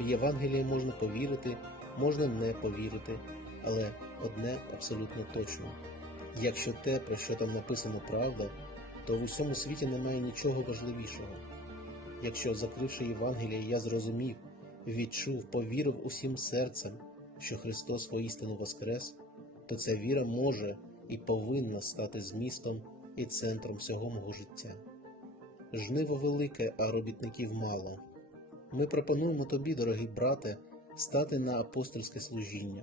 В Євангеліє можна повірити, можна не повірити, але одне абсолютно точно. Якщо те, про що там написано правда, то в усьому світі немає нічого важливішого. Якщо, закривши Євангеліє, я зрозумів, відчув, повірив усім серцем, що Христос воістину воскрес, то ця віра може і повинна стати змістом і центром всього мого життя. Жниво велике, а робітників мало. Ми пропонуємо тобі, дорогий брате, стати на апостольське служіння,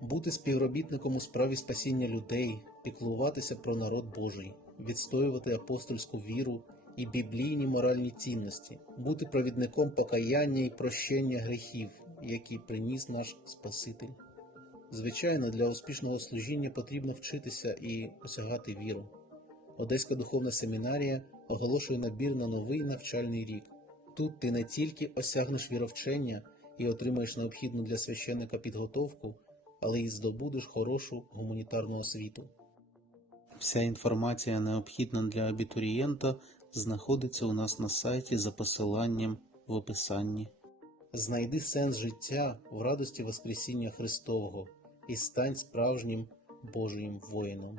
бути співробітником у справі спасіння людей, піклуватися про народ Божий, відстоювати апостольську віру і біблійні моральні цінності, бути провідником покаяння і прощення гріхів, які приніс наш Спаситель. Звичайно, для успішного служіння потрібно вчитися і осягати віру. Одеська духовна семінарія оголошує набір на новий навчальний рік. Тут ти не тільки осягнеш віровчення і отримаєш необхідну для священника підготовку, але й здобудеш хорошу гуманітарну освіту. Вся інформація, необхідна для абітурієнта, знаходиться у нас на сайті за посиланням в описанні. Знайди сенс життя в радості Воскресіння Христового і стань справжнім Божим воїном.